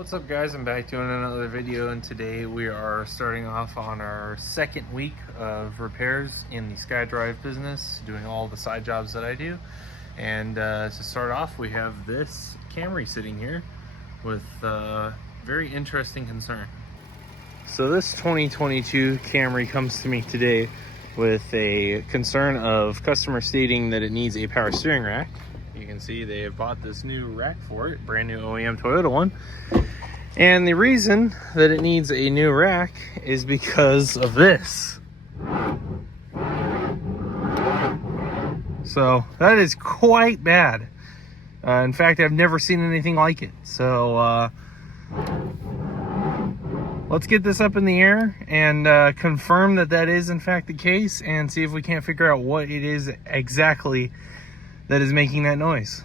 What's up guys, I'm back doing another video, and today we are starting off on our second week of repairs in the SkyDrive business, doing all the side jobs that I do. And to start off, we have this Camry sitting here with a very interesting concern. So this 2022 Camry comes to me today with a concern of customer stating that it needs a power steering rack. You can see they have bought this new rack for it, brand new OEM Toyota one. And the reason that it needs a new rack is because of this. So that is quite bad. In fact, I've never seen anything like it. So let's get this up in the air and confirm that that is in fact the case, and see if we can't figure out what it is exactly that is making that noise.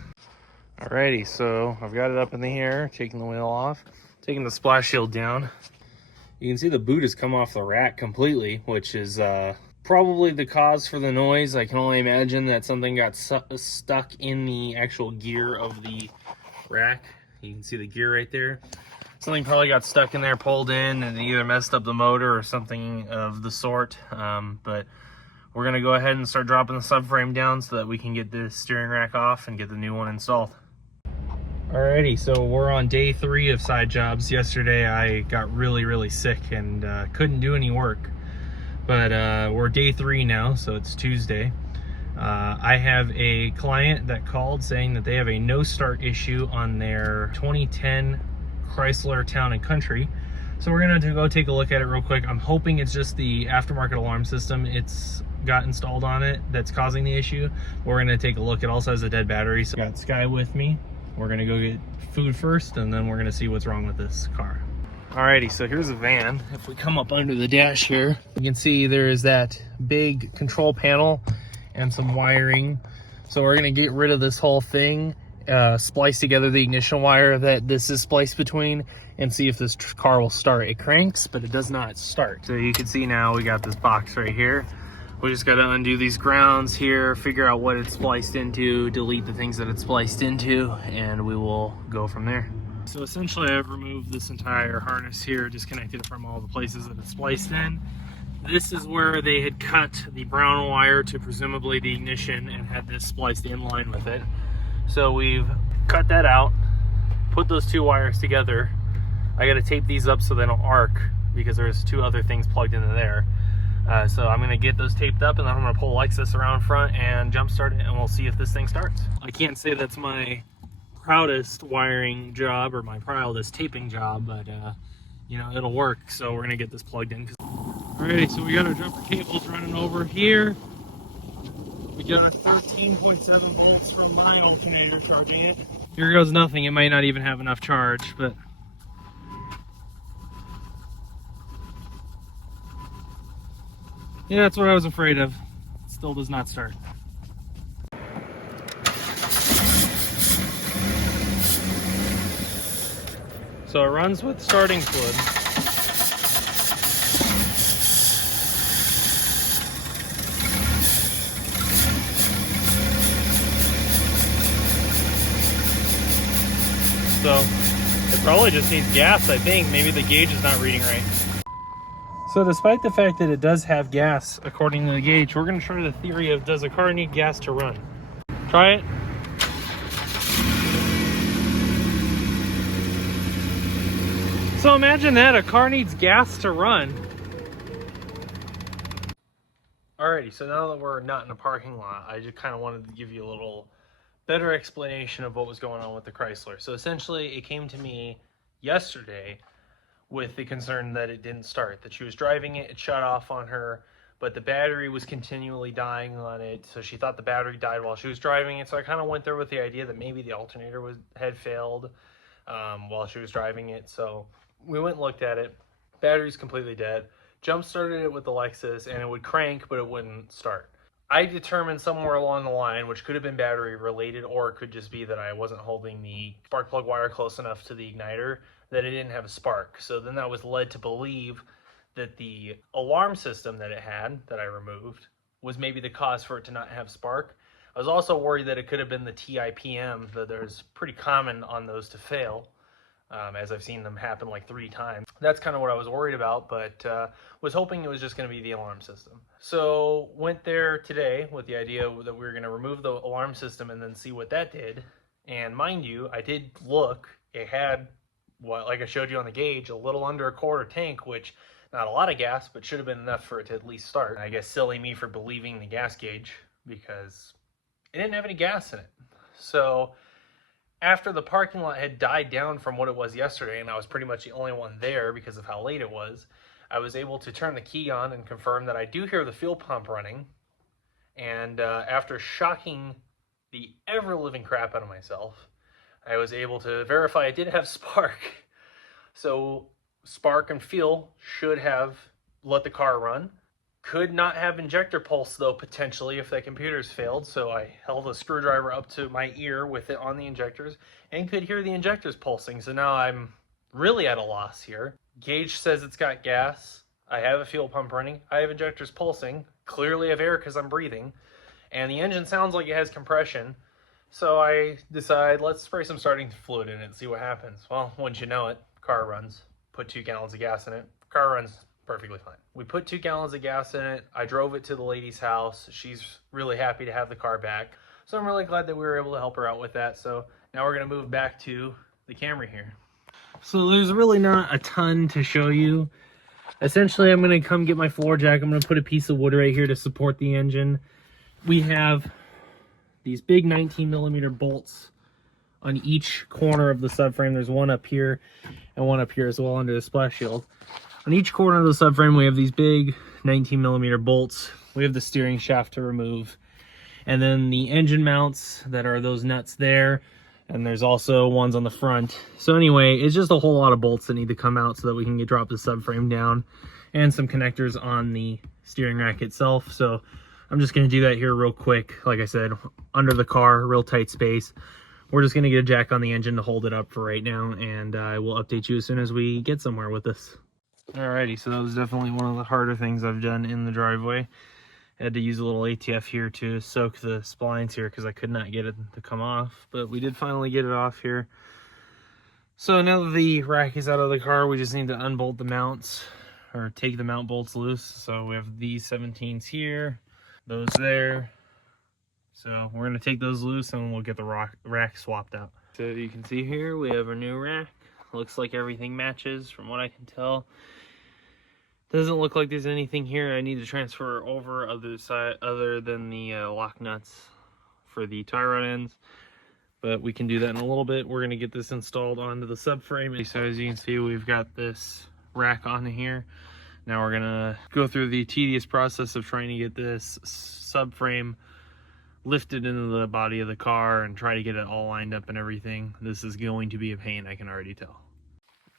Alrighty, so I've got it up in the air, taking the wheel off, taking the splash shield down. You can see the boot has come off the rack completely, which is probably the cause for the noise. I can only imagine that something got stuck in the actual gear of the rack. You can see the gear right there. Something probably got stuck in there, pulled in, and either messed up the motor or something of the sort. But we're gonna go ahead and start dropping the subframe down so that we can get this steering rack off and get the new one installed. Alrighty, so we're on day 3 of side jobs. Yesterday I got really sick and couldn't do any work. But we're day 3 now, so it's Tuesday. I have a client that called saying that they have a no start issue on their 2010 Chrysler Town & Country. So we're gonna go take a look at it real quick. I'm hoping it's just the aftermarket alarm system it's got installed on it that's causing the issue. We're gonna take a look. It also has a dead battery. So I got Sky with me. We're gonna go get food first, and then we're gonna see what's wrong with this car. Alrighty, so here's the van. If we come up under the dash here, you can see there is that big control panel and some wiring. So we're gonna get rid of this whole thing, splice together the ignition wire that this is spliced between, and see if this car will start. It cranks, but it does not start. So you can see now we got this box right here. We just got to undo these grounds here, figure out what it's spliced into, delete the things that it's spliced into, and we will go from there. So essentially I've removed this entire harness here, disconnected it from all the places that it's spliced in. This is where they had cut the brown wire to presumably the ignition and had this spliced in line with it. So we've cut that out, put those two wires together. I got to tape these up so they don't arc because there's 2 other things plugged into there. So I'm gonna get those taped up, and then I'm gonna pull Lexus around front and jump start it, and we'll see if this thing starts. I can't say that's my proudest wiring job or my proudest taping job, but you know, it'll work. So we're gonna get this plugged in. Alrighty, so we got our jumper cables running over here. We got our 13.7 volts from my alternator charging it. Here goes nothing. It might not even have enough charge, but yeah, that's what I was afraid of. It still does not start. So it runs with starting fluid. So it probably just needs gas, I think. Maybe the gauge is not reading right. So despite the fact that it does have gas, according to the gauge, we're going to try the theory of, does a car need gas to run? Try it. So imagine that, a car needs gas to run. Alrighty, so now that we're not in a parking lot, I just kind of wanted to give you a little better explanation of what was going on with the Chrysler. So essentially, it came to me yesterday with the concern that it didn't start, that she was driving it, it shut off on her, but the battery was continually dying on it, so she thought the battery died while she was driving it. So I kind of went there with the idea that maybe the alternator had failed while she was driving it. So we went and looked at it. Battery's completely dead. Jump started it with the Lexus, and it would crank, but it wouldn't start. I determined somewhere along the line, which could have been battery related, or it could just be that I wasn't holding the spark plug wire close enough to the igniter, that it didn't have a spark. So then that was led to believe that the alarm system that it had, that I removed, was maybe the cause for it to not have spark. I was also worried that it could have been the TIPM, that there's pretty common on those to fail. as I've seen them happen like 3 times. That's kind of what I was worried about, but was hoping it was just going to be the alarm system. So went there today with the idea that we were going to remove the alarm system and then see what that did. And mind you, I did look. It had, well, like I showed you on the gauge, a little under a quarter tank, which not a lot of gas, but should have been enough for it to at least start. I guess silly me for believing the gas gauge because it didn't have any gas in it. So after the parking lot had died down from what it was yesterday, and I was pretty much the only one there because of how late it was, I was able to turn the key on and confirm that I do hear the fuel pump running. And after shocking the ever-living crap out of myself, I was able to verify it did have spark. So spark and fuel should have let the car run. Could not have injector pulse though, potentially, if the computers failed. So I held a screwdriver up to my ear with it on the injectors and could hear the injectors pulsing. So now I'm really at a loss here. Gauge says it's got gas. I have a fuel pump running. I have injectors pulsing. Clearly have air because I'm breathing. And the engine sounds like it has compression. So I decide, let's spray some starting fluid in it and see what happens. Well, wouldn't you know it, car runs. Put 2 gallons of gas in it. Car runs perfectly fine. We put 2 gallons of gas in it. I drove it to the lady's house. She's really happy to have the car back. So I'm really glad that we were able to help her out with that. So now we're gonna move back to the Camry here. So there's really not a ton to show you. Essentially, I'm gonna come get my floor jack. I'm gonna put a piece of wood right here to support the engine. We have these big 19mm bolts on each corner of the subframe. There's one up here and one up here as well under the splash shield. On each corner of the subframe, we have these big 19mm bolts. We have the steering shaft to remove. And then the engine mounts that are those nuts there. And there's also ones on the front. So anyway, it's just a whole lot of bolts that need to come out so that we can drop the subframe down. And some connectors on the steering rack itself. So I'm just going to do that here real quick. Like I said, under the car, real tight space. We're just going to get a jack on the engine to hold it up for right now. And I will update you as soon as we get somewhere with this. Alrighty, so that was definitely one of the harder things I've done in the driveway. I had to use a little ATF here to soak the splines here because I could not get it to come off, but we did finally get it off here. So now that the rack is out of the car, we just need to unbolt the mounts or take the mount bolts loose. So we have these 17s here, those there. So we're gonna take those loose and we'll get the rack swapped out. So you can see here, we have our new rack. Looks like everything matches from what I can tell. Doesn't look like there's anything here I need to transfer over other than the lock nuts for the tie rod ends, but we can do that in a little bit. We're going to get this installed onto the subframe. So as you can see, we've got this rack on here. Now we're going to go through the tedious process of trying to get this subframe lifted into the body of the car and try to get it all lined up and everything. This is going to be a pain, I can already tell.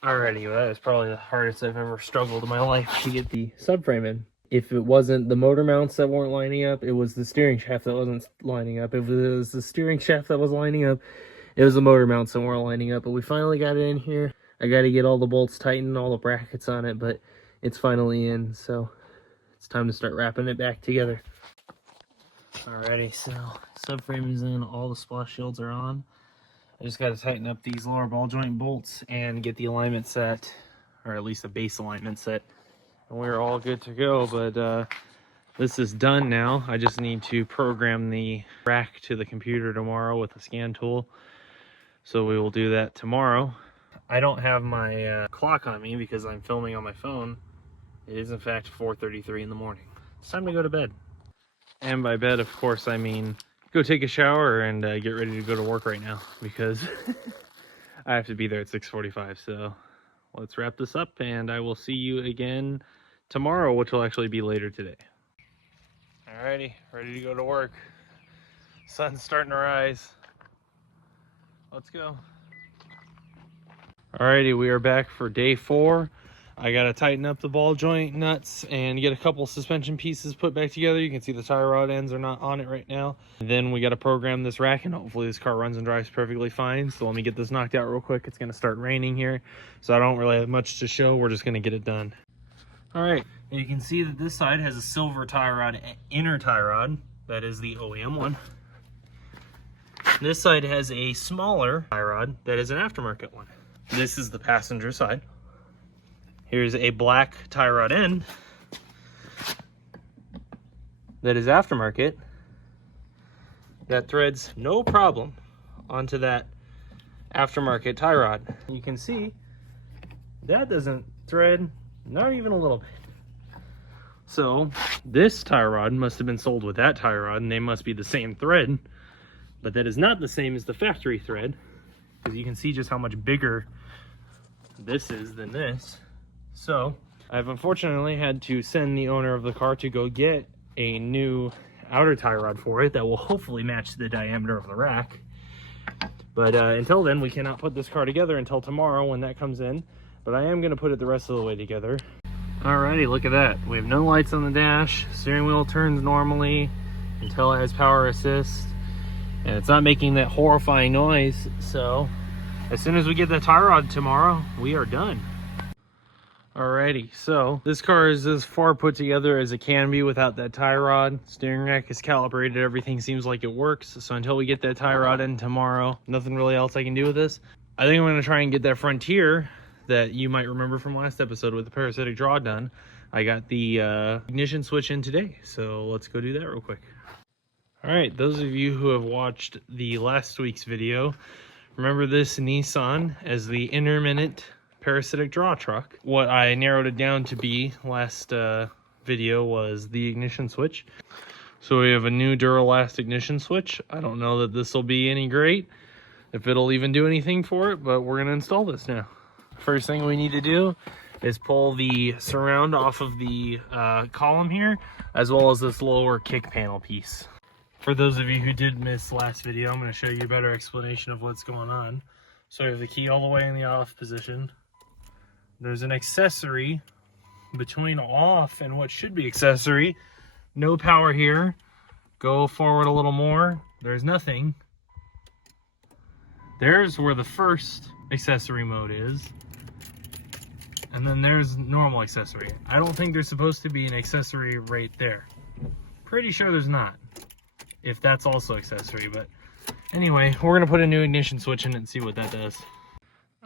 Alrighty, well, that is probably the hardest I've ever struggled in my life to get the subframe in. If it wasn't the motor mounts that weren't lining up, it was the steering shaft that wasn't lining up. If it was the steering shaft that was lining up, it was the motor mounts that weren't lining up. But we finally got it in here. I got to get all the bolts tightened, all the brackets on it, but it's finally in, so it's time to start wrapping it back together. Alrighty, so subframe is in, all the splash shields are on. I just got to tighten up these lower ball joint bolts and get the alignment set, or at least a base alignment set. And we're all good to go, but this is done now. I just need to program the rack to the computer tomorrow with a scan tool. So we will do that tomorrow. I don't have my clock on me because I'm filming on my phone. It is in fact 4:33 in the morning. It's time to go to bed. And by bed, of course, I mean go take a shower and get ready to go to work right now because I have to be there at 6:45. So let's wrap this up and I will see you again tomorrow, which will actually be later today. Alrighty, ready to go to work. Sun's starting to rise. Let's go. Alrighty, we are back for day 4. I gotta tighten up the ball joint nuts and get a couple suspension pieces put back together. You can see the tie rod ends are not on it right now. And then we gotta program this rack and hopefully this car runs and drives perfectly fine. So let me get this knocked out real quick. It's gonna start raining here, so I don't really have much to show. We're just gonna get it done. All right, and you can see that this side has a silver tie rod, inner tie rod. That is the OEM one. This side has a smaller tie rod that is an aftermarket one. this is the passenger side. Here's a black tie rod end that is aftermarket that threads no problem onto that aftermarket tie rod. You can see that doesn't thread, not even a little bit. So this tie rod must have been sold with that tie rod, and they must be the same thread, but that is not the same as the factory thread, because you can see just how much bigger this is than this. So I've unfortunately had to send the owner of the car to go get a new outer tie rod for it that will hopefully match the diameter of the rack. But until then, we cannot put this car together until tomorrow when that comes in. But I am going to put it the rest of the way together. Alrighty, look at that. We have no lights on the dash. Steering wheel turns normally until it has power assist. And it's not making that horrifying noise. So as soon as we get the tie rod tomorrow, we are done. Alrighty, so this car is as far put together as it can be without that tie rod. Steering rack is calibrated, everything seems like it works. So until we get that tie rod in tomorrow, nothing really else I can do with this. I think I'm gonna try and get that Frontier that you might remember from last episode with the parasitic draw done. I got the ignition switch in today, so let's go do that real quick. Alright, those of you who have watched the last week's video, remember this Nissan as the intermittent parasitic draw truck. What I narrowed it down to be last video was the ignition switch. So we have a new Duralast ignition switch. I don't know that this will be any great, if it'll even do anything for it, but we're gonna install this now. First thing we need to do is pull the surround off of the column here, as well as this lower kick panel piece. For those of you who did miss last video, I'm going to show you a better explanation of what's going on. So we have the key all the way in the off position. There's an accessory between off and what should be accessory. No power here. Go forward a little more. There's nothing. There's where the first accessory mode is. And then there's normal accessory. I don't think there's supposed to be an accessory right there. Pretty sure there's not, if that's also accessory. But anyway, we're gonna put a new ignition switch in it and see what that does.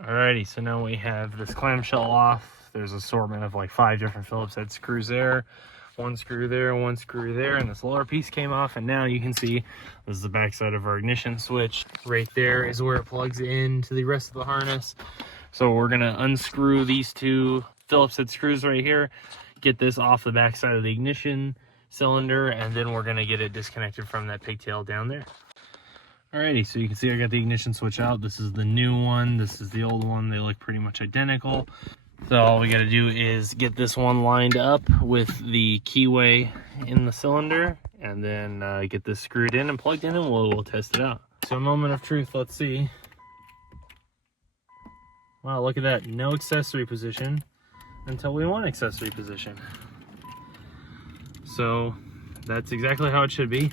Alrighty, so now we have this clamshell off. There's an assortment of like 5 different Phillips head screws there. 1 screw there, 1 screw there, and this lower piece came off. And now you can see this is the back side of our ignition switch. Right there is where it plugs into the rest of the harness. So we're gonna unscrew these 2 Phillips head screws right here, get this off the back side of the ignition cylinder, and then we're gonna get it disconnected from that pigtail down there. Alrighty, so you can see I got the ignition switch out. This is the new one, this is the old one. They look pretty much identical. So all we gotta do is get this one lined up with the keyway in the cylinder, and then get this screwed in and plugged in, and we'll test it out. So a moment of truth, let's see. Wow, look at that, no accessory position until we want accessory position. So that's exactly how it should be.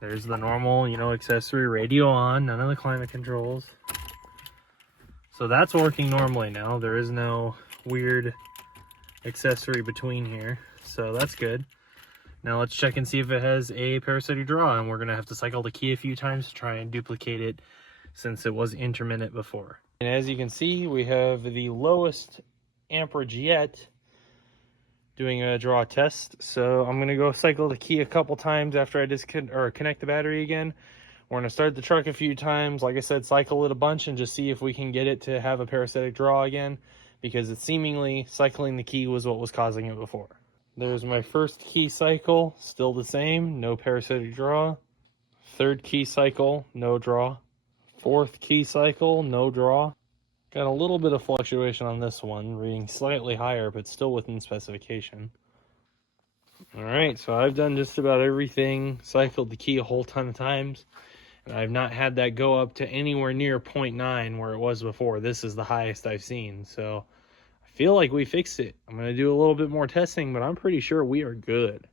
There's the normal, you know, accessory radio on, none of the climate controls. So that's working normally now. There is no weird accessory between here, so that's good. Now let's check and see if it has a parasitic draw, and we're gonna have to cycle the key a few times to try and duplicate it since it was intermittent before. And as you can see, we have the lowest amperage yet doing a draw test. So I'm gonna go cycle the key a couple times after I connect the battery again. We're gonna start the truck a few times, like I said, cycle it a bunch and just see if we can get it to have a parasitic draw again, because it's seemingly cycling the key was what was causing it before. There's my first key cycle, still the same, no parasitic draw. Third key cycle, no draw. Fourth key cycle, no draw. Got a little bit of fluctuation on this one, reading slightly higher, but still within specification. Alright, so I've done just about everything, cycled the key a whole ton of times, and I've not had that go up to anywhere near 0.9 where it was before. This is the highest I've seen, so I feel like we fixed it. I'm going to do a little bit more testing, but I'm pretty sure we are good.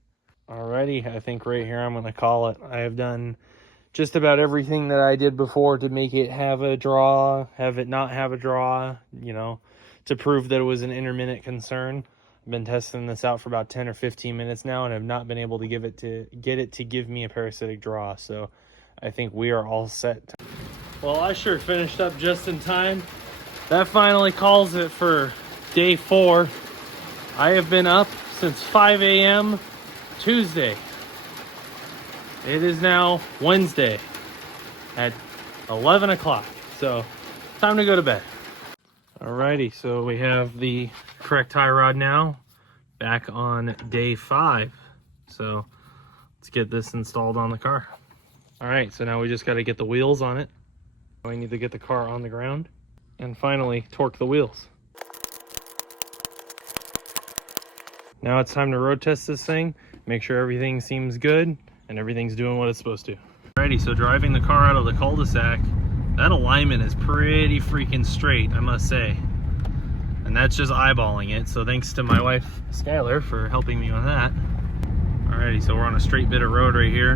Alrighty, I think right here I'm going to call it. I have done just about everything that I did before to make it have a draw, have it not have a draw, you know, to prove that it was an intermittent concern. I've been testing this out for about 10 or 15 minutes now, and I've not been able to get it to give me a parasitic draw. So I think we are all set. Well, I sure finished up just in time. That finally calls it for day 4. I have been up since 5 a.m. Tuesday. It is now Wednesday at 11 o'clock. So, time to go to bed. Alrighty, so we have the correct tie rod now, back on day 5. So, let's get this installed on the car. Alright, so now we just got to get the wheels on it. We need to get the car on the ground and finally torque the wheels. Now it's time to road test this thing, make sure everything seems good and everything's doing what it's supposed to. Alrighty, so driving the car out of the cul-de-sac, that alignment is pretty freaking straight, I must say. And that's just eyeballing it, so thanks to my wife, Skylar, for helping me with that. Alrighty, so we're on a straight bit of road right here.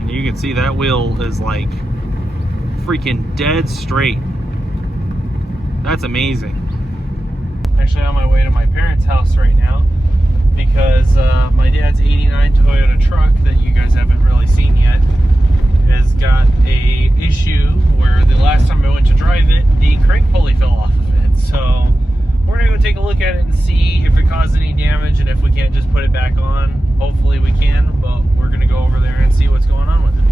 And you can see that wheel is like freaking dead straight. That's amazing. Actually on my way to my parents' house right now because my dad's 89 Toyota truck that you guys haven't really seen yet has got a issue where the last time I went to drive it, the crank pulley fell off of it. So we're gonna go take a look at it and see if it caused any damage and if we can't just put it back on. Hopefully we can, but we're gonna go over there and see what's going on with it.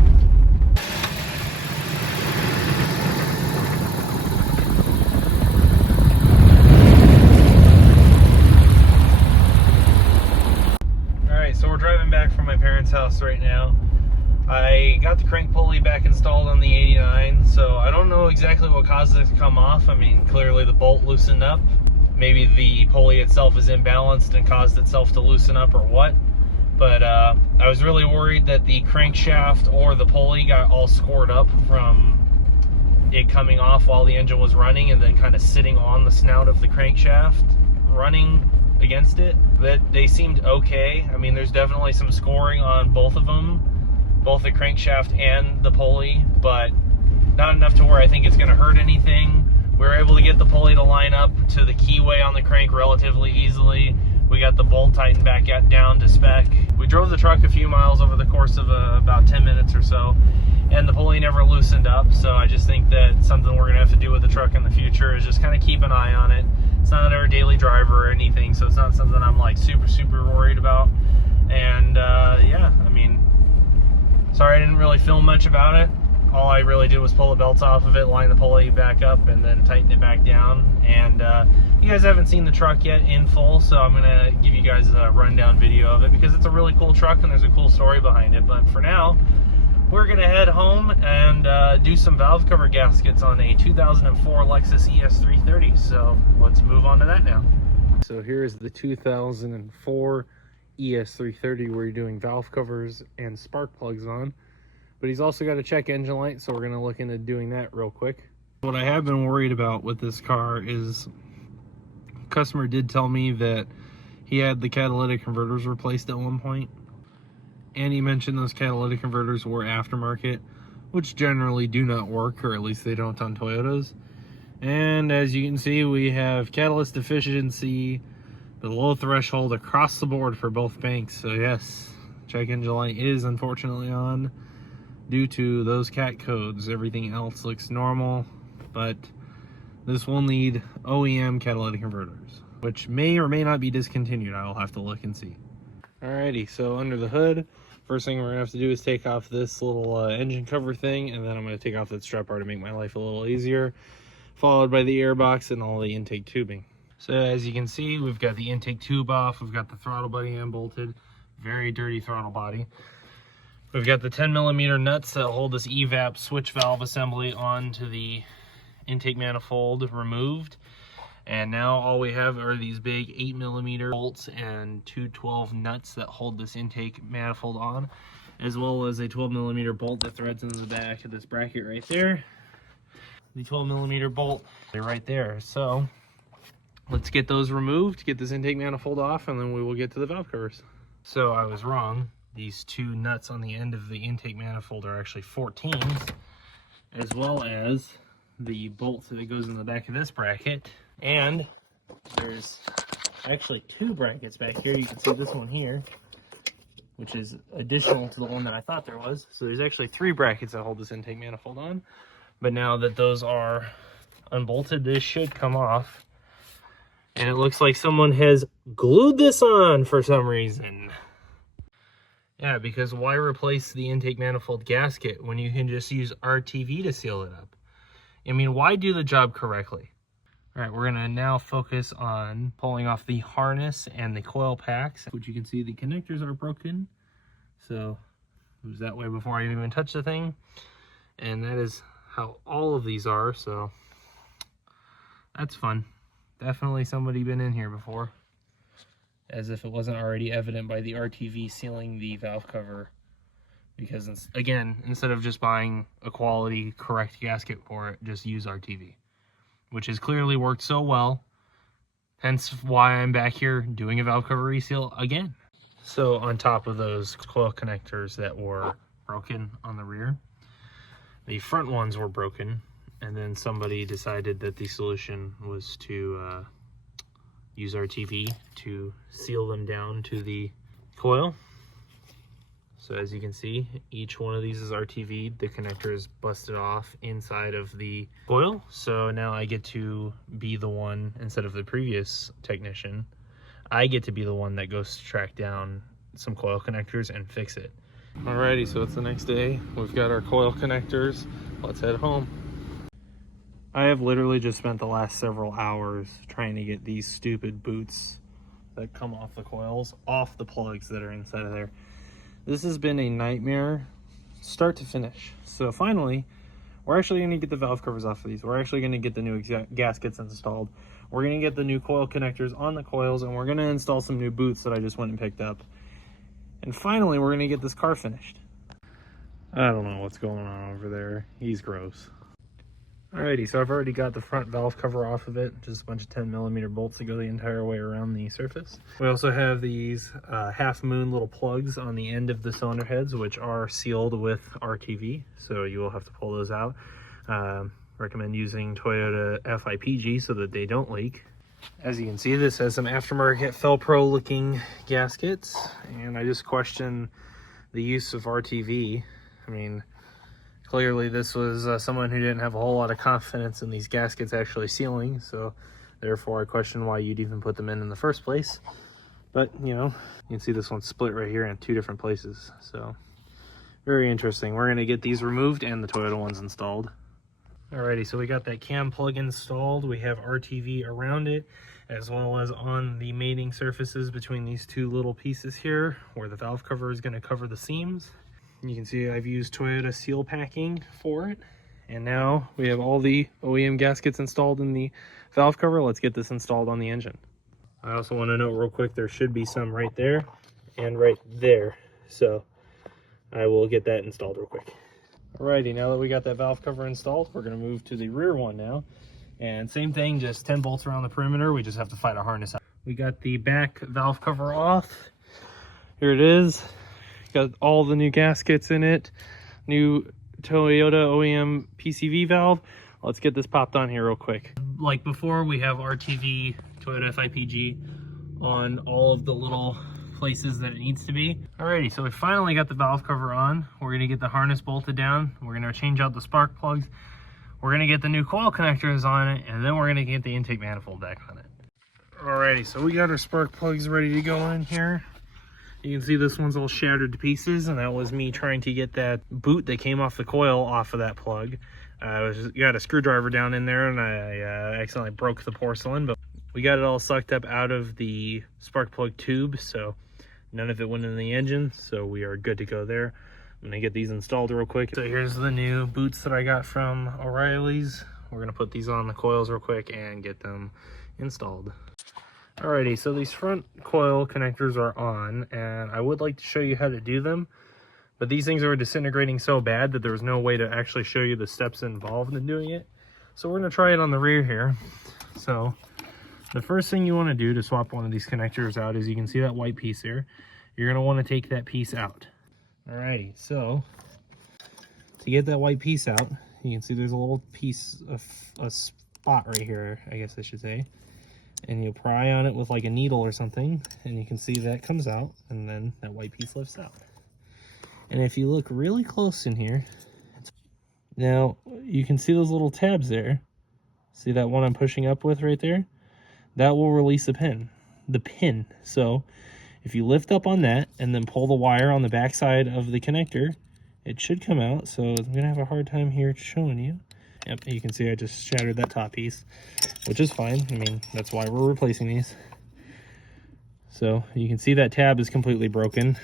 So we're driving back from my parents' house right now. I got the crank pulley back installed on the 89, so I don't know exactly what caused it to come off. I mean, clearly the bolt loosened up. Maybe the pulley itself is imbalanced and caused itself to loosen up or what. But I was really worried that the crankshaft or the pulley got all scored up from it coming off while the engine was running and then kind of sitting on the snout of the crankshaft running against it. That they seemed okay. I mean, there's definitely some scoring on both of them, both the crankshaft and the pulley, but not enough to where I think it's going to hurt anything. We were able to get the pulley to line up to the keyway on the crank relatively easily. We got the bolt tightened back down to spec. We drove the truck a few miles over the course of about 10 minutes or so, and the pulley never loosened up. So I just think that something we're gonna have to do with the truck in the future is just kind of keep an eye on it. It's not our daily driver or anything, so it's not something I'm like super worried about. And yeah, I mean, sorry I didn't really film much about it. All I really did was pull the belts off of it, line the pulley back up, and then tighten it back down. And you guys haven't seen the truck yet in full, so I'm gonna give you guys a rundown video of it because it's a really cool truck and there's a cool story behind it. But for now, we're gonna head home and do some valve cover gaskets on a 2004 Lexus ES330. So let's move on to that now. So here's the 2004 ES330 where you're doing valve covers and spark plugs on. But he's also got a check engine light, so we're gonna look into doing that real quick. What I have been worried about with this car is, the customer did tell me that he had the catalytic converters replaced at one point. And he mentioned those catalytic converters were aftermarket, which generally do not work, or at least they don't on Toyotas. And as you can see, we have catalyst deficiency below threshold across the board for both banks. So yes, check engine light is unfortunately on due to those cat codes. Everything else looks normal, but this will need OEM catalytic converters, which may or may not be discontinued. I'll have to look and see. Alrighty, so under the hood, first thing we're gonna have to do is take off this little engine cover thing, and then I'm gonna take off that strap bar to make my life a little easier, followed by the air box and all the intake tubing. So as you can see, we've got the intake tube off, we've got the throttle body unbolted, very dirty throttle body. We've got the 10mm nuts that hold this evap switch valve assembly onto the intake manifold removed. And now all we have are these big 8mm bolts and two 12 nuts that hold this intake manifold on, as well as a 12mm bolt that threads into the back of this bracket right there. The 12mm bolt right there. So let's get those removed, get this intake manifold off, and then we will get to the valve covers. So I was wrong. These two nuts on the end of the intake manifold are actually 14s, as well as the bolt that goes in the back of this bracket. And there's actually two brackets back here. You can see this one here, which is additional to the one that I thought there was. So there's actually three brackets that hold this intake manifold on. But now that those are unbolted, this should come off. And it looks like someone has glued this on for some reason. Yeah, because why replace the intake manifold gasket when you can just use RTV to seal it up? I mean, why do the job correctly? All right, we're gonna now focus on pulling off the harness and the coil packs, which you can see the connectors are broken. So it was that way before I even touched the thing. And that is how all of these are, so that's fun. Definitely somebody been in here before. As if it wasn't already evident by the RTV sealing the valve cover. Because, again, instead of just buying a quality, correct gasket for it, just use RTV. Which has clearly worked so well. Hence why I'm back here doing a valve cover reseal again. So on top of those coil connectors that were broken on the rear, the front ones were broken. And then somebody decided that the solution was to use RTV to seal them down to the coil. So as you can see, each one of these is RTV'd. The connector is busted off inside of the coil. So now I get to be the one, instead of the previous technician, I get to be the one that goes to track down some coil connectors and fix it. Alrighty, so it's the next day. We've got our coil connectors. Let's head home. I have literally just spent the last several hours trying to get these stupid boots that come off the coils off the plugs that are inside of there. This has been a nightmare start to finish. So finally, we're actually going to get the valve covers off of these. We're actually going to get the new gaskets installed. We're going to get the new coil connectors on the coils, and we're going to install some new boots that I just went and picked up. And finally, we're going to get this car finished. I don't know what's going on over there. He's gross. Alrighty, so I've already got the front valve cover off of it, just a bunch of 10mm bolts that go the entire way around the surface. We also have these half moon little plugs on the end of the cylinder heads, which are sealed with RTV, so you will have to pull those out. Recommend using Toyota FIPG so that they don't leak. As you can see, this has some aftermarket Felpro looking gaskets, and I just question the use of RTV. I mean, clearly this was someone who didn't have a whole lot of confidence in these gaskets actually sealing, so therefore I question why you'd even put them in the first place. But, you know, you can see this one's split right here in two different places, so very interesting. We're going to get these removed and the Toyota ones installed. Alrighty, so we got that cam plug installed. We have RTV around it, as well as on the mating surfaces between these two little pieces here, where the valve cover is going to cover the seams. You can see I've used Toyota seal packing for it. And now we have all the OEM gaskets installed in the valve cover. Let's get this installed on the engine. I also want to note real quick, there should be some right there and right there. So I will get that installed real quick. Alrighty, now that we got that valve cover installed, we're going to move to the rear one now. And same thing, just 10 bolts around the perimeter. We just have to fight a harness out. We got the back valve cover off. Here it is. Got all the new gaskets in it. New Toyota OEM PCV valve. Let's get this popped on here real quick. Like before, we have RTV Toyota FIPG on all of the little places that it needs to be. Alrighty, so we finally got the valve cover on. We're gonna get the harness bolted down. We're gonna change out the spark plugs. We're gonna get the new coil connectors on it, and then we're gonna get the intake manifold back on it. Alrighty, so we got our spark plugs ready to go in here. You can see this one's all shattered to pieces, and that was me trying to get that boot that came off the coil off of that plug. Got a screwdriver down in there, and I accidentally broke the porcelain, but we got it all sucked up out of the spark plug tube, so none of it went in the engine, so we are good to go there. I'm gonna get these installed real quick. So here's the new boots that I got from O'Reilly's. We're gonna put these on the coils real quick and get them installed. Alrighty, so these front coil connectors are on, and I would like to show you how to do them, but these things are disintegrating so bad that there was no way to actually show you the steps involved in doing it. So we're gonna try it on the rear here. So the first thing you want to do to swap one of these connectors out is, you can see that white piece here. You're going to want to take that piece out. Alrighty, so to get that white piece out, you can see there's a little piece of a spot right here, I guess I should say. And you pry on it with like a needle or something, and you can see that comes out, and then that white piece lifts out. And if you look really close in here, Now, you can see those little tabs there. See that one I'm pushing up with right there? That will release the pin. So if you lift up on that and then pull the wire on the back side of the connector, it should come out. So I'm gonna have a hard time here showing you. Yep, you can see I just shattered that top piece, which is fine. I mean, that's why we're replacing these. So you can see that tab is completely broken.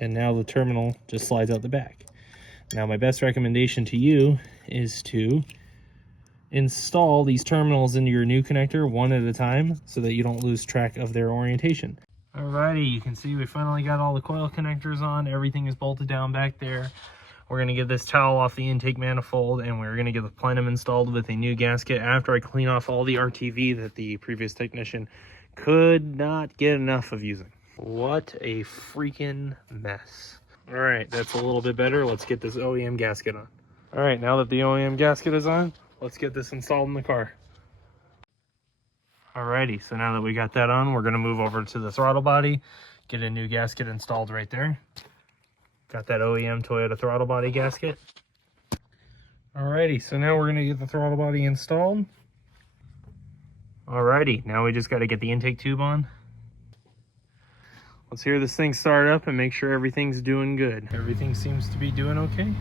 And now the terminal just slides out the back. Now my best recommendation to you is to install these terminals into your new connector one at a time so that you don't lose track of their orientation. Alrighty, you can see we finally got all the coil connectors on. Everything is bolted down back there. We're gonna get this towel off the intake manifold, and we're gonna get the plenum installed with a new gasket after I clean off all the RTV that the previous technician could not get enough of using. What a freaking mess. All right, that's a little bit better. Let's get this OEM gasket on. All right, now that the OEM gasket is on, let's get this installed in the car. Alrighty, so now that we got that on, we're gonna move over to the throttle body, get a new gasket installed right there. Got that OEM Toyota throttle body gasket. Alrighty, so now we're gonna get the throttle body installed. Alrighty, now we just gotta get the intake tube on. Let's hear this thing start up and make sure everything's doing good. Everything seems to be doing okay.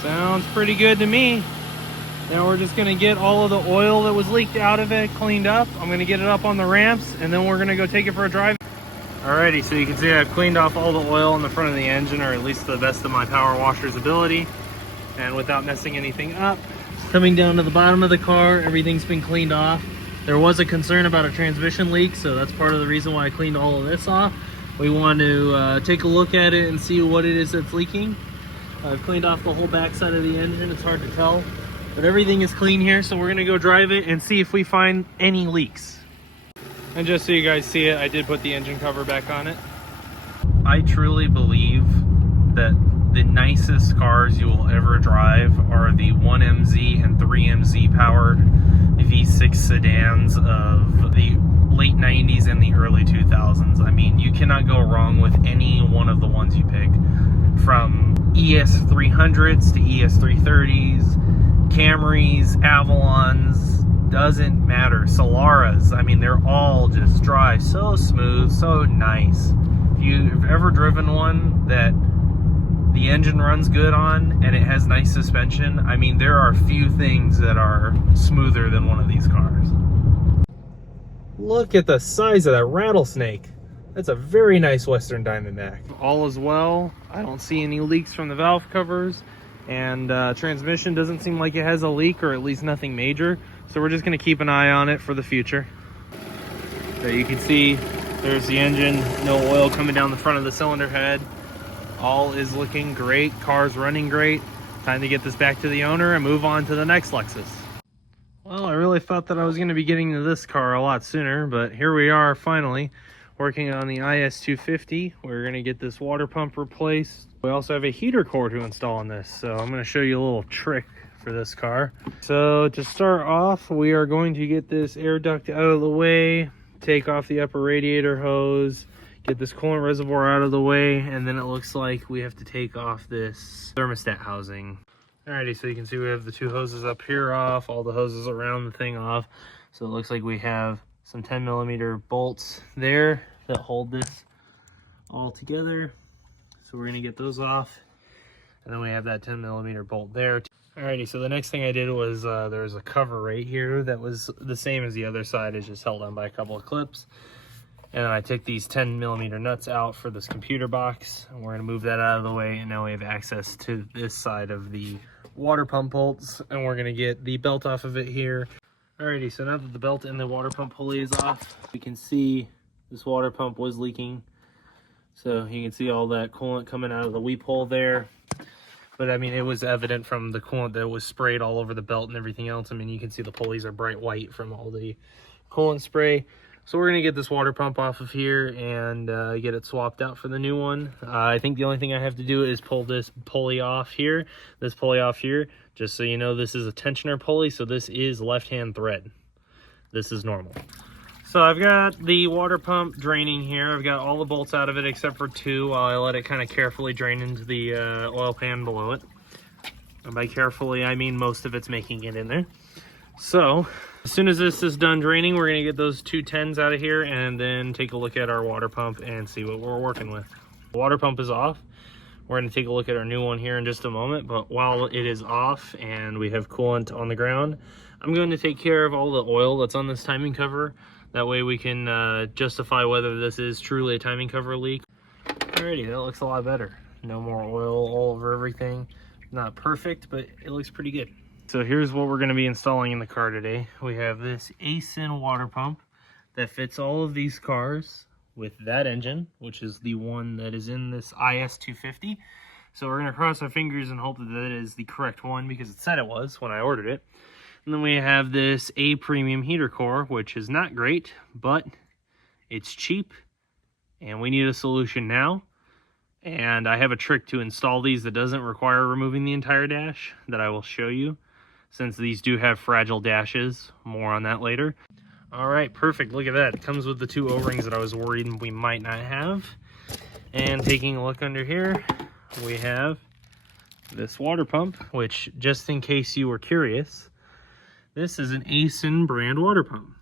Sounds pretty good to me. Now we're just gonna get all of the oil that was leaked out of it cleaned up. I'm gonna get it up on the ramps, and then we're gonna go take it for a drive. Alrighty, so you can see I've cleaned off all the oil in the front of the engine, or at least to the best of my power washer's ability, and without messing anything up. Coming down to the bottom of the car, everything's been cleaned off. There was a concern about a transmission leak, so that's part of the reason why I cleaned all of this off. We want to take a look at it and see what it is that's leaking. I've cleaned off the whole back side of the engine. It's hard to tell, but everything is clean here, so we're gonna go drive it and see if we find any leaks. And just so you guys see it, I did put the engine cover back on it. I truly believe that the nicest cars you will ever drive are the 1MZ and 3MZ powered V6 sedans of the late 90s and the early 2000s. I mean, you cannot go wrong with any one of the ones you pick. From ES300s to ES330s, Camrys, Avalons, doesn't matter. Solaras, I mean, they're all just drive so smooth, so nice. If you've ever driven one that the engine runs good on and it has nice suspension, I mean, there are few things that are smoother than one of these cars. Look at the size of that rattlesnake. That's a very nice Western Diamondback. All is well. I don't see any leaks from the valve covers, and transmission doesn't seem like it has a leak, or at least nothing major. So we're just gonna keep an eye on it for the future. So you can see there's the engine, no oil coming down the front of the cylinder head. All is looking great, car's running great. Time to get this back to the owner and move on to the next Lexus. Well, I really thought that I was gonna be getting to this car a lot sooner, but here we are finally working on the IS250. We're gonna get this water pump replaced. We also have a heater core to install on this, so I'm gonna show you a little trick for this car. So to start off, we are going to get this air duct out of the way, take off the upper radiator hose, get this coolant reservoir out of the way, and then it looks like we have to take off this thermostat housing. Alrighty, so you can see we have the two hoses up here off, all the hoses around the thing off. So it looks like we have some 10mm bolts there that hold this all together. So we're gonna get those off. And then we have that 10mm bolt there. Alrighty, so the next thing I did was there's a cover right here that was the same as the other side. It's just held on by a couple of clips. And then I took these 10mm nuts out for this computer box. And we're gonna move that out of the way. And now we have access to this side of the water pump bolts. And we're gonna get the belt off of it here. Alrighty, so now that the belt and the water pump pulley is off, we can see this water pump was leaking. So you can see all that coolant coming out of the weep hole there. But I mean, it was evident from the coolant that was sprayed all over the belt and everything else. I mean, you can see the pulleys are bright white from all the coolant spray. So we're gonna get this water pump off of here and get it swapped out for the new one. I think the only thing I have to do is pull this pulley off here, just so you know, this is a tensioner pulley, so this is left-hand thread. This is normal. So I've got the water pump draining here. I've got all the bolts out of it except for two while I let it kind of carefully drain into the oil pan below it. And by carefully, I mean most of it's making it in there. So as soon as this is done draining, we're gonna get those 210s out of here and then take a look at our water pump and see what we're working with. The water pump is off. We're gonna take a look at our new one here in just a moment, but while it is off and we have coolant on the ground, I'm going to take care of all the oil that's on this timing cover. That way we can justify whether this is truly a timing cover leak. Alrighty, that looks a lot better. No more oil all over everything. Not perfect, but it looks pretty good. So here's what we're going to be installing in the car today. We have this ASIN water pump that fits all of these cars with that engine, which is the one that is in this IS250. So we're going to cross our fingers and hope that that is the correct one because it said it was when I ordered it. And then we have this A premium heater core, which is not great, but it's cheap and we need a solution now. And I have a trick to install these that doesn't require removing the entire dash that I will show you, since these do have fragile dashes. More on that later. All right, perfect. Look at that. It comes with the two O-rings that I was worried we might not have. And taking a look under here, we have this water pump, which, just in case you were curious, this is an ASIN brand water pump.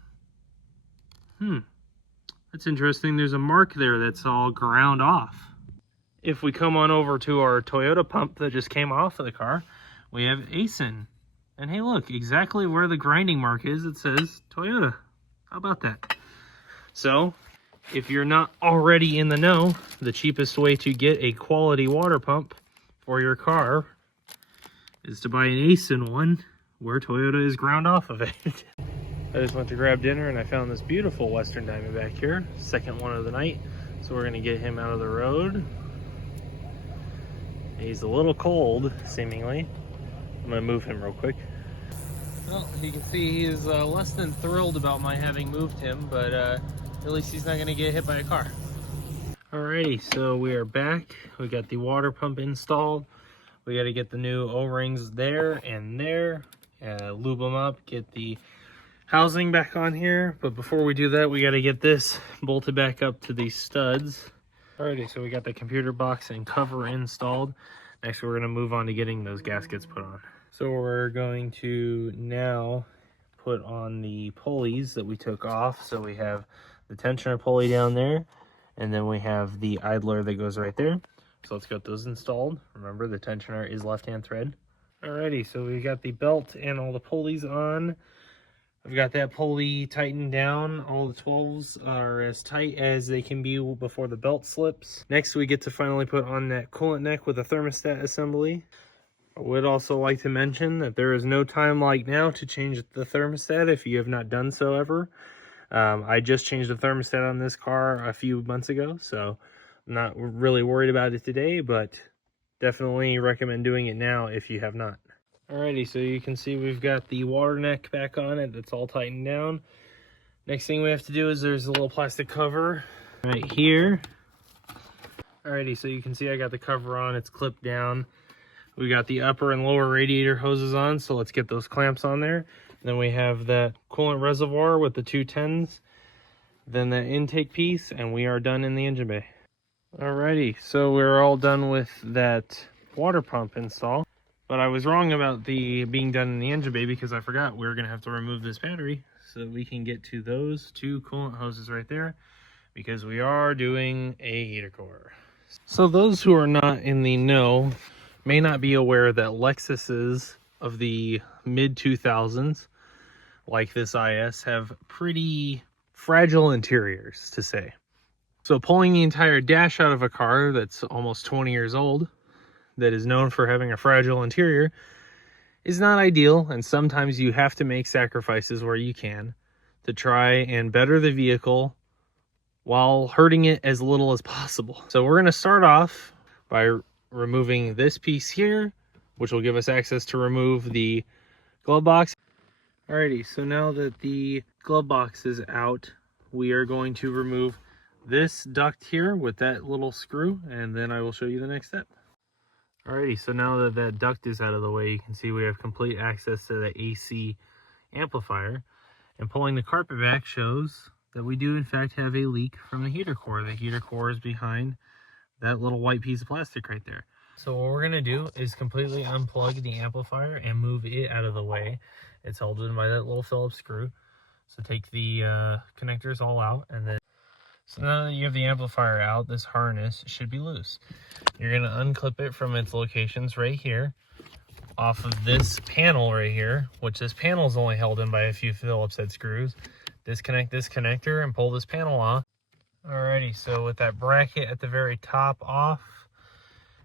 That's interesting. There's a mark there that's all ground off. If we come on over to our Toyota pump that just came off of the car, we have ASIN. And hey, look, exactly where the grinding mark is, it says Toyota. How about that? So, if you're not already in the know, the cheapest way to get a quality water pump for your car is to buy an ASIN one where Toyota is ground off of it. I just went to grab dinner and I found this beautiful Western Diamondback here, second one of the night. So we're gonna get him out of the road. He's a little cold, seemingly. I'm gonna move him real quick. Well, you can see he is less than thrilled about my having moved him, but at least he's not gonna get hit by a car. Alrighty, so we are back. We got the water pump installed. We gotta get the new O-rings there and there, lube them up, get the housing back on here. But before we do that, we gotta get this bolted back up to these studs. Alrighty, so we got the computer box and cover installed. Next, we're gonna move on to getting those gaskets put on. So we're going to now put on the pulleys that we took off. So we have the tensioner pulley down there, and then we have the idler that goes right there. So let's get those installed. Remember, the tensioner is left-hand thread. Alrighty, so we got the belt and all the pulleys on. I've got that pulley tightened down. All the 12s are as tight as they can be before the belt slips. Next, we get to finally put on that coolant neck with a thermostat assembly. I would also like to mention that there is no time like now to change the thermostat if you have not done so ever. I just changed the thermostat on this car a few months ago, so I'm not really worried about it today, but definitely recommend doing it now if you have not. Alrighty, so you can see we've got the water neck back on it. It's all tightened down. Next thing we have to do is there's a little plastic cover right here. Alrighty, so you can see I got the cover on. It's clipped down. We got the upper and lower radiator hoses on, so let's get those clamps on there. Then we have that coolant reservoir with the 210s. Then the intake piece, and we are done in the engine bay. Alrighty, so we're all done with that water pump install. But I was wrong about the being done in the engine bay because I forgot we were going to have to remove this battery so that we can get to those two coolant hoses right there, because we are doing a heater core. So those who are not in the know may not be aware that Lexuses of the mid-2000s, like this IS, have pretty fragile interiors, to say. So pulling the entire dash out of a car that's almost 20 years old, that is known for having a fragile interior, is not ideal, and sometimes you have to make sacrifices where you can to try and better the vehicle while hurting it as little as possible. So we're going to start off by removing this piece here, which will give us access to remove the glove box. Alrighty, so now that the glove box is out, we are going to remove this duct here with that little screw, and then I will show you the next step. Alrighty, so now that that duct is out of the way, you can see we have complete access to the AC amplifier. And pulling the carpet back shows that we do in fact have a leak from the heater core. The heater core is behind that little white piece of plastic right there. So what we're gonna do is completely unplug the amplifier and move it out of the way. It's held in by that little Phillips screw. So take the connectors all out, and then, so now that you have the amplifier out, this harness should be loose. You're gonna unclip it from its locations right here, off of this panel right here, which this panel is only held in by a few Phillips head screws. Disconnect this connector and pull this panel off. Alrighty, so with that bracket at the very top off,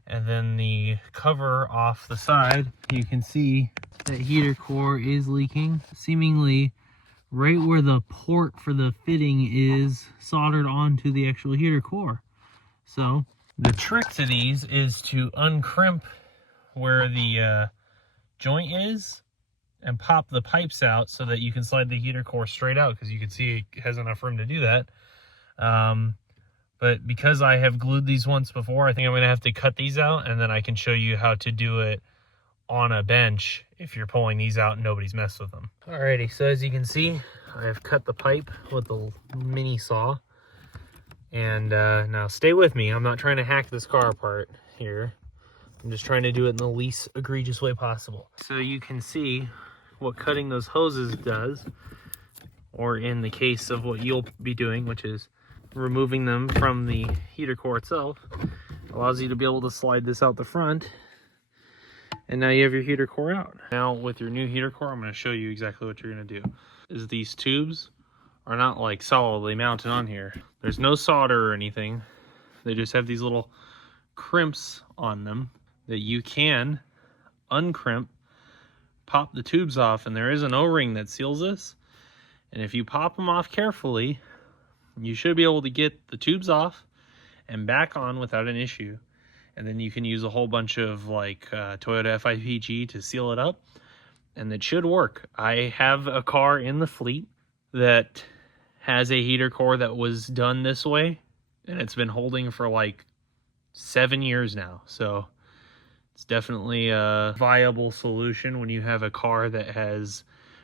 and then the cover off the side, you can see that heater core is leaking, seemingly right where the port for the fitting is soldered onto the actual heater core. So the trick to these is to uncrimp where the joint is and pop the pipes out so that you can slide the heater core straight out, because you can see it has enough room to do that. But because I have glued these once before, I think I'm going to have to cut these out, and then I can show you how to do it on a bench if you're pulling these out and nobody's messed with them. Alrighty, so as you can see, I have cut the pipe with the mini saw. And now stay with me. I'm not trying to hack this car apart here. I'm just trying to do it in the least egregious way possible. So you can see what cutting those hoses does, or in the case of what you'll be doing, which is removing them from the heater core itself, allows you to be able to slide this out the front, and now you have your heater core out. Now with your new heater core, I'm going to show you exactly what you're going to do. Is these tubes are not like solidly mounted on here. There's no solder or anything. They just have these little crimps on them that you can uncrimp, pop the tubes off, and there is an O-ring that seals this. And if you pop them off carefully, you should be able to get the tubes off and back on without an issue. And then you can use a whole bunch of like Toyota FIPG to seal it up, and it should work. I have a car in the fleet that has a heater core that was done this way, and it's been holding for like 7 years now. So it's definitely a viable solution when you have a car that has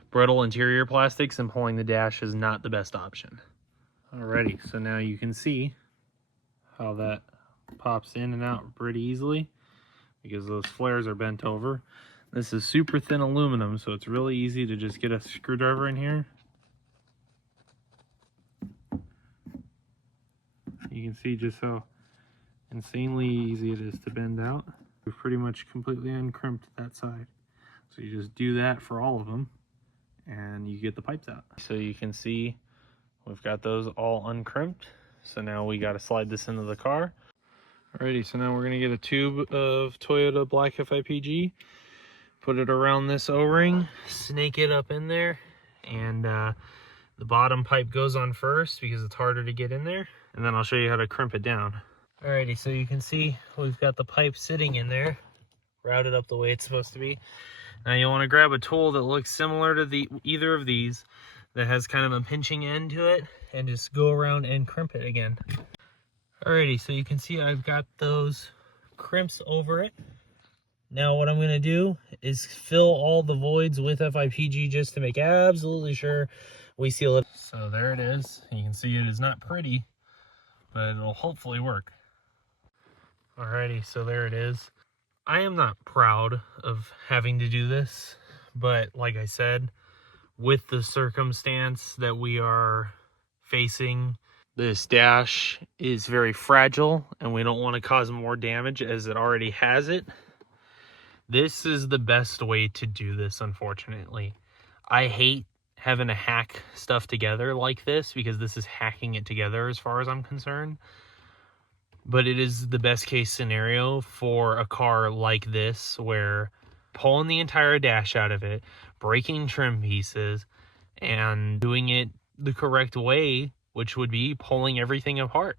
brittle interior plastics, and pulling the dash is not the best option. Alrighty, so now you can see how that pops in and out pretty easily because those flares are bent over. This is super thin aluminum, so it's really easy to just get a screwdriver in here. You can see just how insanely easy it is to bend out. We've pretty much completely uncrimped that side. So you just do that for all of them, and you get the pipes out. So you can see we've got those all uncrimped. So now we got to slide this into the car. Alrighty, so now we're gonna get a tube of Toyota black FIPG, put it around this O-ring, snake it up in there, and the bottom pipe goes on first because it's harder to get in there, and then I'll show you how to crimp it down. Alrighty, so you can see we've got the pipe sitting in there, routed up the way it's supposed to be. Now you want to grab a tool that looks similar to either of these, that has kind of a pinching end to it, and just go around and crimp it again. Alrighty, so you can see I've got those crimps over it. Now what I'm going to do is fill all the voids with FIPG just to make absolutely sure we seal it. So there it is. You can see it is not pretty, but it'll hopefully work. Alrighty, so there it is. I am not proud of having to do this, but like I said, with the circumstance that we are facing, this dash is very fragile and we don't want to cause more damage as it already has it. This is the best way to do this, unfortunately. I hate having to hack stuff together like this because this is hacking it together as far as I'm concerned. But it is the best case scenario for a car like this, where pulling the entire dash out of it, breaking trim pieces, and doing it the correct way, which would be pulling everything apart.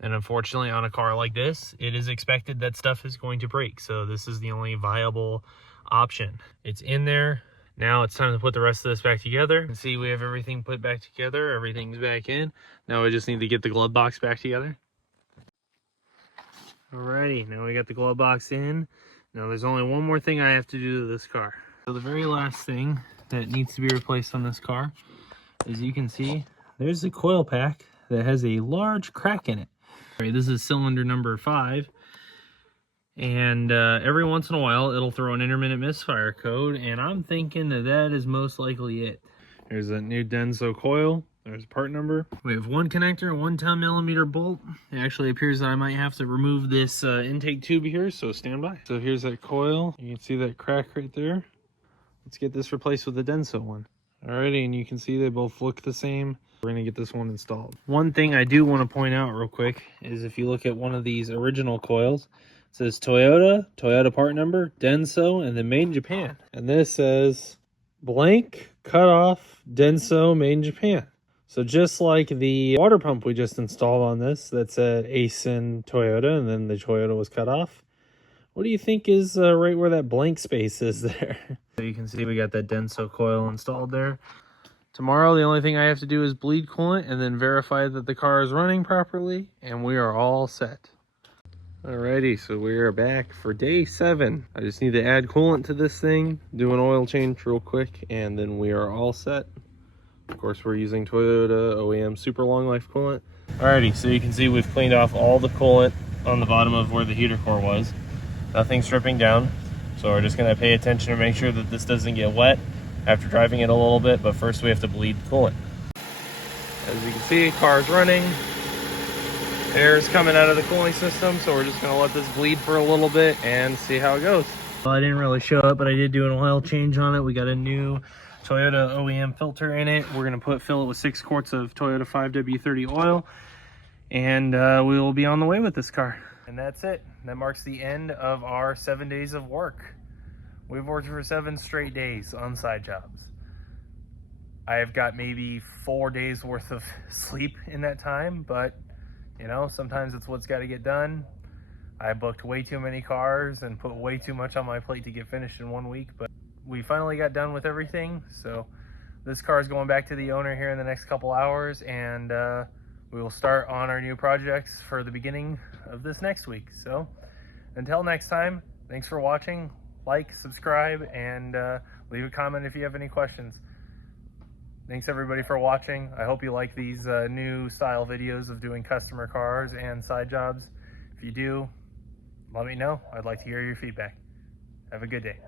And unfortunately, on a car like this, it is expected that stuff is going to break. So this is the only viable option. It's in there. Now it's time to put the rest of this back together. You can see we have everything put back together. Everything's back in. Now we just need to get the glove box back together. Alrighty, now we got the glove box in. Now there's only one more thing I have to do to this car. So the very last thing that needs to be replaced on this car, as you can see, there's the coil pack that has a large crack in it. All right, this is cylinder number 5. And every once in a while, it'll throw an intermittent misfire code, and I'm thinking that that is most likely it. There's that new Denso coil. There's part number. We have one connector, one 10mm bolt. It actually appears that I might have to remove this intake tube here, so stand by. So here's that coil. You can see that crack right there. Let's get this replaced with the Denso one. Alrighty, and you can see they both look the same. We're gonna get this one installed. One thing I do want to point out real quick is if you look at one of these original coils, it says Toyota, Toyota part number, Denso, and then made in Japan. And this says blank, cut off, Denso, made in Japan. So just like the water pump we just installed on this that said Aisin Toyota, and then the Toyota was cut off, what do you think is right where that blank space is there? So you can see we got that Denso coil installed there. Tomorrow, the only thing I have to do is bleed coolant and then verify that the car is running properly, and we are all set. Alrighty, so we are back for day 7. I just need to add coolant to this thing, do an oil change real quick, and then we are all set. Of course, we're using Toyota OEM super long life coolant. Alrighty, so you can see we've cleaned off all the coolant on the bottom of where the heater core was. Nothing's dripping down, so we're just going to pay attention to make sure that this doesn't get wet after driving it a little bit, but first we have to bleed coolant. As you can see, car's running. Air is coming out of the cooling system, so we're just going to let this bleed for a little bit and see how it goes. Well, I didn't really show up, but I did do an oil change on it. We got a new Toyota OEM filter in it. We're going to fill it with 6 quarts of Toyota 5W30 oil, and we will be on the way with this car. And that's it. That marks the end of our 7 days of work. We've worked for 7 straight days on side jobs. I have got maybe 4 days worth of sleep in that time, but you know, sometimes it's what's got to get done. I booked way too many cars and put way too much on my plate to get finished in 1 week, but we finally got done with everything. So this car is going back to the owner here in the next couple hours, and we will start on our new projects for the beginning of this next week. So until next time, thanks for watching. Like, subscribe, and leave a comment if you have any questions. Thanks everybody for watching. I hope you like these new style videos of doing customer cars and side jobs. If you do, let me know. I'd like to hear your feedback. Have a good day.